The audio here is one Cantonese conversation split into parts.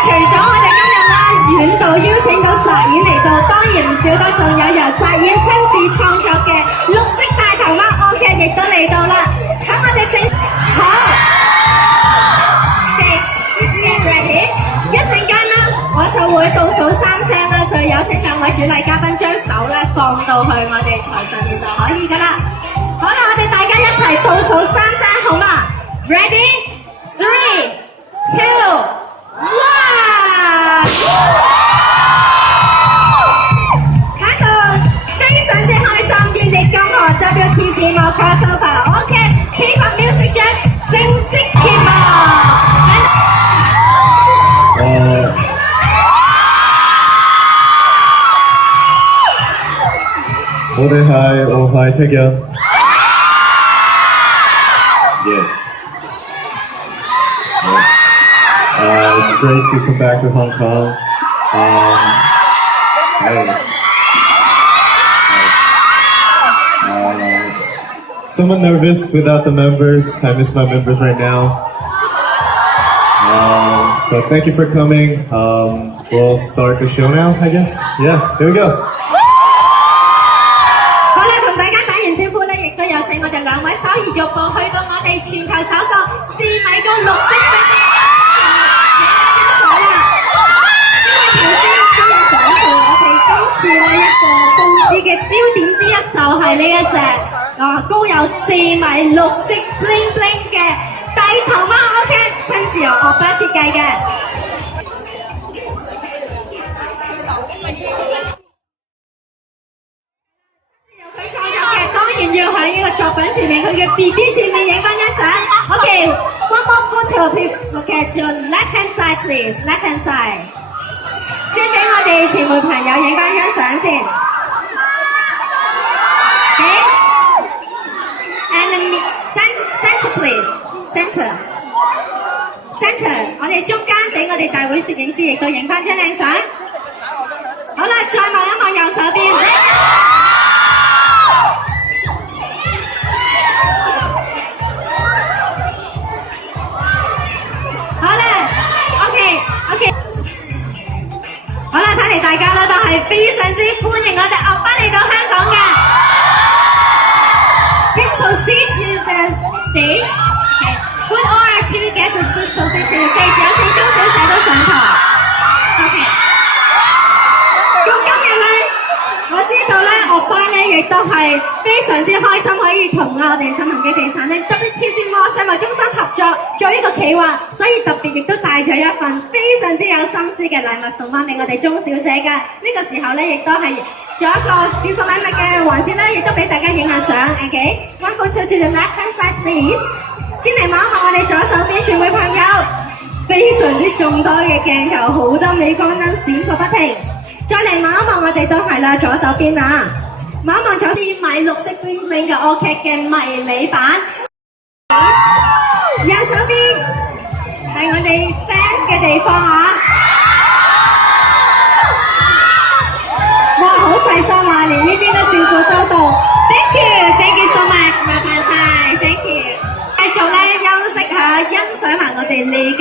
除咗我哋今日啦，遠道邀請到澤演嚟到，當然唔少得，仲有由澤演親自創作嘅綠色大頭媽歌劇亦都嚟到啦。咁我哋正好，OK，ready？ 一陣間啦，我就會倒數3聲啦，就有請兩位主禮嘉賓將手咧放到去我哋台上面就可以噶啦。好啦，我哋大家一齊倒數3聲好嘛 ？Ready？ 3、2、哇！喺度非常之開心，熱烈恭賀 WTC Mall Crossover。OK，K Pop Music Jam 正式揭幕。我哋係태견。It's great to come back to Hong Kong. Somewhat nervous without the members. I miss my members right now. But thank you for coming. We'll start the show now, I guess. Yeah, here we go. 好啦，同大家打完招呼咧，亦都有請我哋兩位首兒玉步去到我哋全球首個4米高綠色嘅所啦。因為頭先都有講到，我哋今次呢一個佈置嘅焦點之一就係呢一隻高有4米綠色 bling bling 嘅大頭媽 OK， 親自由樂巴設計嘅。佢創作嘅，當然要喺呢個作品前面，佢嘅 BB 前面影翻張相。OK，one more photo please. OK， 就 left hand side please. Left hand side。先俾我哋前輩朋友影翻張相先。OK。And the center please. Center。我哋中間俾我哋大會攝影師亦都影翻張靚相。好啦，再望一望右手邊。好啦，睇嚟大家咧都係非常之歡迎我哋樂巴嚟到香港嘅。Please proceed to the stage. Would all our two guests please proceed to the stage? 有請鐘小姐都上台。OK。咁今日咧，我知道咧樂巴咧亦都係非常之開心，可以同我哋新鴻基地產咧 WTC Mall 世貿中心合作做呢個企劃，所以特別亦都帶咗一份非常之有心思嘅禮物送翻俾我哋鐘小姐嘅。呢個時候咧，亦都係做一個贈送禮物嘅環節啦，亦都俾大家影下相。OK，one photo to the left hand side please。先嚟望一望我哋左手邊全位朋友，非常之眾多嘅鏡頭，好多鎂光燈閃過不停。再嚟望一望我哋都係啦，左手邊啊，望一望左邊米綠色 bling bling 嘅樂劇嘅迷你版。右手邊係我哋 fans 嘅地方啊！哇，好細心啊，連呢邊都照顧周到。Thank you so much， 麻煩晒 ，thank you。繼續咧休息下，欣賞埋我哋嚟緊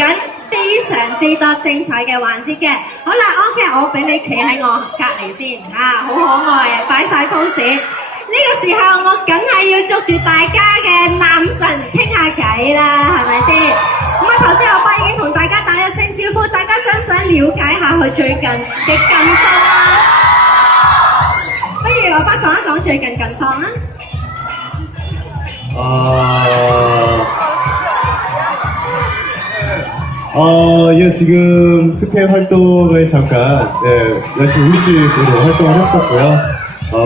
非常之多精彩嘅環節嘅。好啦 ，OK， 我俾你企喺我隔離先啊，好可愛啊，擺晒 pose。呢個時候我梗係要捉住大家嘅男神傾下偈啦，係咪先？咁啊頭先樂巴已經同大家打咗聲招呼，大家想唔想了解下佢最近嘅近況啊？不如樂巴講一講最近近況啊！예, 지금 특혜 활동을 잠깐, 열심히 우리 집으로 활동을 했었고요.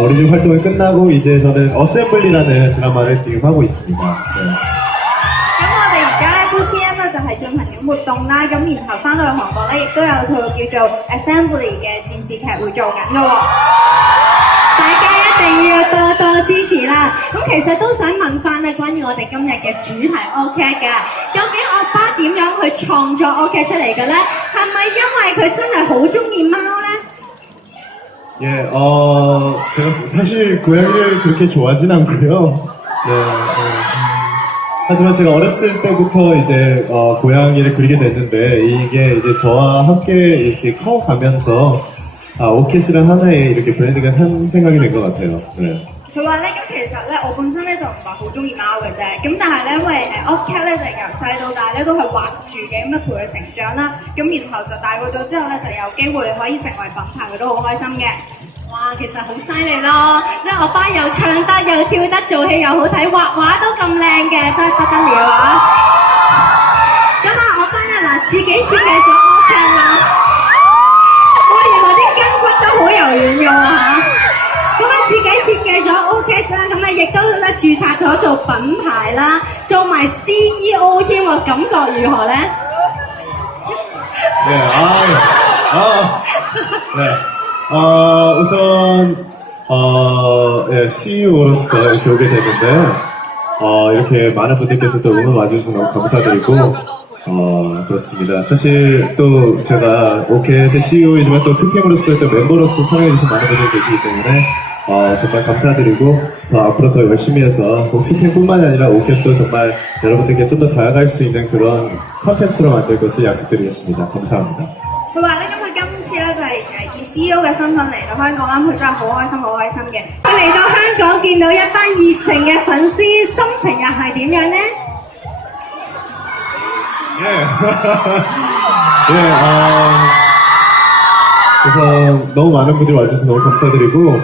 우리 집 활동이 끝나고 이제 저는 어셈블리라는 드라마를 지금 하고 있습니다. 咁我哋而家 2PM 咧就係進行緊活動啦，咁然後翻到去韓國咧，亦都有套叫做 Assembly 嘅電視劇會做緊嘅喎。大家一定要多多支持啦！咁其實都想問翻咧，關於我哋今日嘅主題 OK 嘅，究竟歐巴點樣去創作 OK 出嚟嘅咧？係咪因為佢真係好中意貓咧？ 예, 제가 사실 고양이를 그렇게 좋아하진 않고요. 네, 하지만 제가 어렸을 때부터 이제 고양이를 그리게 됐는데 이게 이제 저와 함께 이렇게 커가면서 오켓이란 하나의 이렇게 브랜드가 한 생각이 된 것 같아요. 네. 佢話咧，咁其實咧，我本身咧就唔係好中意貓嘅啫，咁但係咧，因為Ocat 咧就由細到大咧都係畫住嘅，咁啊陪佢成長啦，咁然後就大個咗之後咧，就有機會可以成為品牌，佢都好開心嘅。哇，其實好犀利咯！因為歐巴又唱得又跳得，做戲又好睇，畫畫都咁靚嘅，真係不得了啊！咁啊，歐巴咧嗱，自己設計咗 Ocat 啦，哇，原來啲筋骨都好柔軟嘅喎嚇！咁啊，自己設計咗 Ocat 啦，咁啊亦都咧註冊咗做品牌啦，做埋 CEO 添喎，感覺如何咧？ 네, 네. 우선 예, CEO로서 이렇게 오게 됐는데 이렇게 많은 분들께서 또 응원 와주셔서 너무 감사드리고 그렇습니다. 사실 또 제가 오켓의 CEO이지만 또 투캠으로서 또 멤버로서 사랑해주신 많은 분들이 계시기 때문에 정말 감사드리고 더 앞으로 더 열심히 해서 투캠뿐만이 아니라 오켓도 정말 여러분들께 좀 더 다가갈 수 있는 그런 컨텐츠로 만들 것을 약속드리겠습니다. 감사합니다. 佢話咧，咁佢今次咧就係以 CEO 嘅身份嚟到香港啦，佢真係好開心，好開心嘅。佢嚟到香港見到一班熱情嘅粉絲，心情又係點樣呢？ 예. 예, 우선 너무 많은 분들이 와주셔서 너무 감사드리고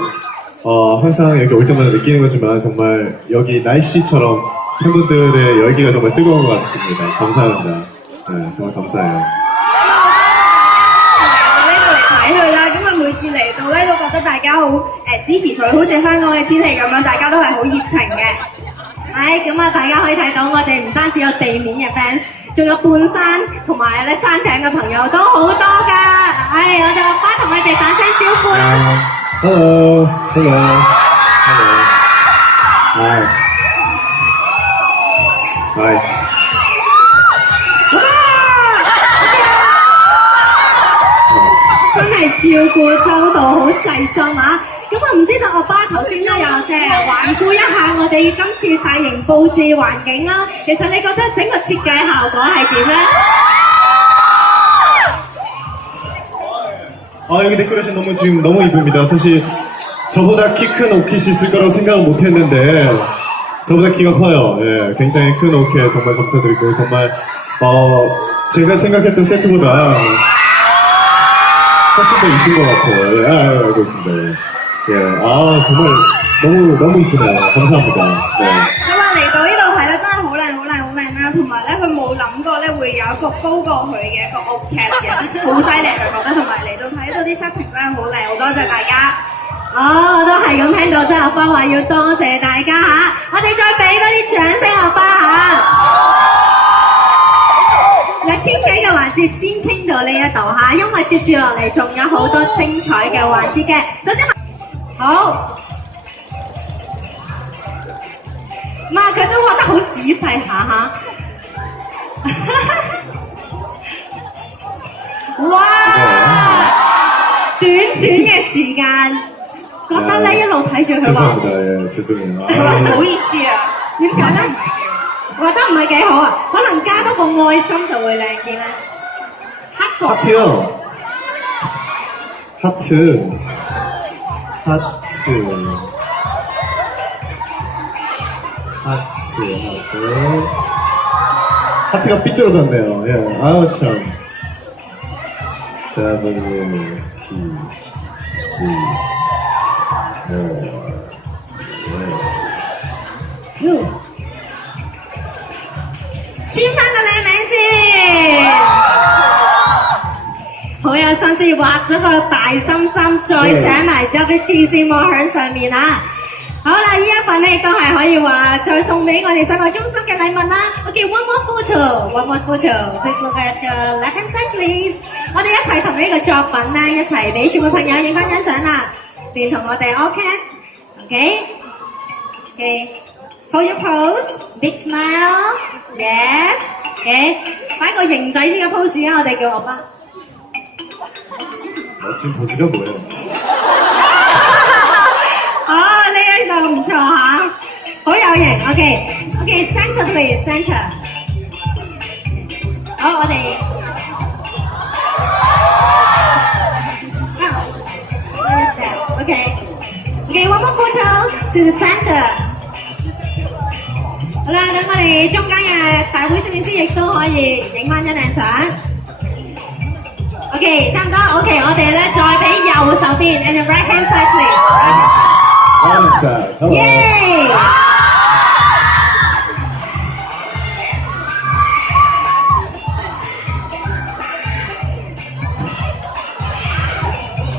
항상 여기 올 때마다 느끼는 거지만 정말 여기 날씨처럼 팬분들의 열기가 정말 뜨거운 것 같습니다. 감사합니다. 네, 정말 감사해요. 睇佢啦，咁啊每次嚟到咧都覺得大家好支持佢，好似香港嘅天氣咁樣，大家都係好熱情嘅。係咁啊！大家可以睇到我哋唔單止有地面嘅 fans， 仲有半山同埋咧山頂嘅朋友都好多㗎。係我哋歐巴同佢哋打聲招呼啦。Hello, hello, hello. Hi. 真係照顧周到，好細心啊！咁我唔知道歐巴頭先都有即係環顧一下我哋今次大型佈置環境啦。其實你覺得整個設計效果係點咧？ 여기 데코레이션 너무 지금 너무 이쁩니다. 사실 저보다 키 큰 오켓이 있을 거라고 생각을 못 했는데 저보다 키가 커요. 예, 굉장히 큰 오켓 정말 감사드리고 정말 제가 생각했던 세트보다 훨씬 더 이쁜 것 같아요. 예, 알고 있습니다. 예, 정말 너무 이쁘네요. 감사합니다. 네. 佢話嚟到呢度睇咧真係好靚好靚好靚啦，同埋咧佢冇諗過咧會有一個高過佢嘅一個 Ocat 嘅，好犀利佢覺得，同埋嚟到睇到啲 setting 真係好靚，好多謝大家。我都係咁聽到，即係歐巴話要多謝大家嚇，我哋再俾多啲掌聲歐巴嚇。嗱，傾偈嘅環節先傾到呢一度嚇，因為接住落嚟仲有好多精彩嘅環節嘅。首先，好，佢都畫得好仔細下嚇。哇！短嘅時間，覺得咧一路睇住佢畫， 죄송합니다. 예, 죄송해요. 唔好意思啊，點解咧？畫得唔係幾好啊？可能加多個愛心就會靚啲咧。黑角 하트요. 하트. 하트가 삐뚤어졌네요. 예, 아우 참. W T C O 簽翻個靚名先，好有心思畫咗個大心心，再寫埋 WTC 喺上面啊！好啦，呢一份咧亦都係可以話再送俾我哋世貿中心嘅禮物啦。OK，one more photo，one more photo。Please look at the left hand side, please。我哋一齊同呢個作品咧一齊俾全部朋友影翻張相啦，連同我哋 OK，OK，Hold your pose，big smile，yes，OK，擺個型仔呢個 pose 啊，我哋叫我爸。멋진 포즈가 뭐예요? 哦，呢個就唔錯嚇，好有型。OK，center please，center。好，我哋，Where's that？OK，one more photo to the center。好啦，等我哋中間嘅大會攝影師亦都可以影翻張靚相。OK， 差唔多。OK， 我哋咧再俾右手邊 and the right hand side please。Right hand side。Hello。耶！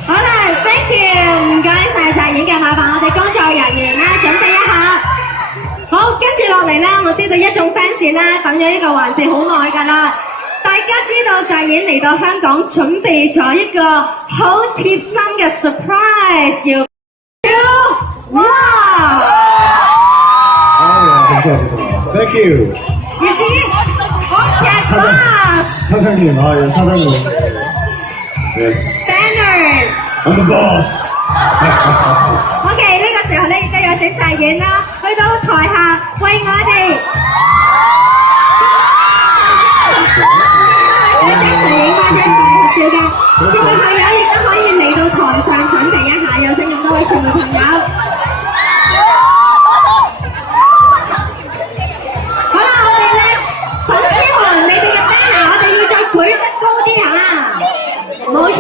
好啦 ，thank you， 唔該晒演嘅，麻煩我哋工作人員啦，準備一下。好，跟住落嚟咧，我知道一眾 fans 咧等咗呢個環節好耐㗎啦。大家知道澤演嚟到香港，準備咗一個好貼心嘅 surprise， 要哇！감사합니다. Thank you. You see? Yes, boss. 사장님, 사장님. Yes. Banners. I'm the boss. OK， 呢個時候咧亦都有請澤演啦，去到台下為我哋。一齊影翻張大合照嘅，傳媒朋友亦都可以嚟到台上準備一下，有請咁多位傳媒朋友。好啦，我哋咧粉絲們，你哋嘅 banner 我哋要再舉得高啲嚇，冇錯。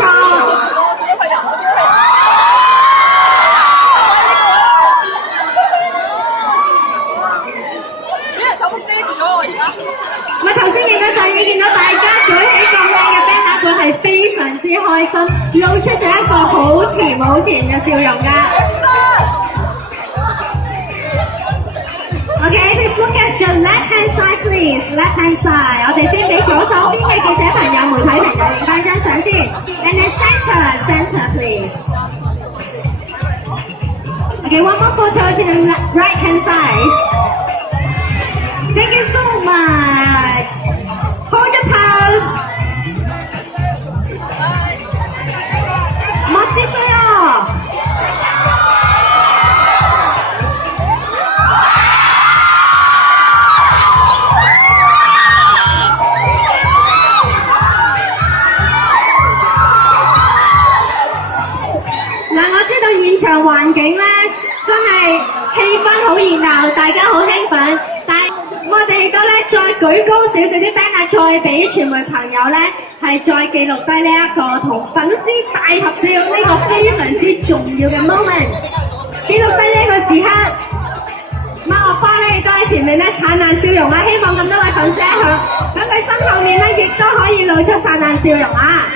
咪頭先見到就已經見到大家舉起咁靚嘅 banner， 佢係非常之開心，露出咗一個好甜嘅笑容㗎。OK，please look at your left hand side please，left hand side。我哋先俾左手邊嘅記者朋友、媒體朋友影翻張相先。And then center please。OK，one more photo to the right hand side。Thank you so much. Hold your pose. 멋있어요.嗱，我知道現場環境咧，真係氣氛好熱鬧，大家好興奮，但係我哋亦都咧再舉高少少啲 banner， 再俾傳媒朋友咧係再記錄低呢一個同粉絲大合照呢個非常之重要嘅 moment， 記錄低呢個時刻。貓學巴咧亦都喺前面咧燦爛笑容啦，希望咁多位粉絲喺佢身後面咧亦都可以露出燦爛笑容啊！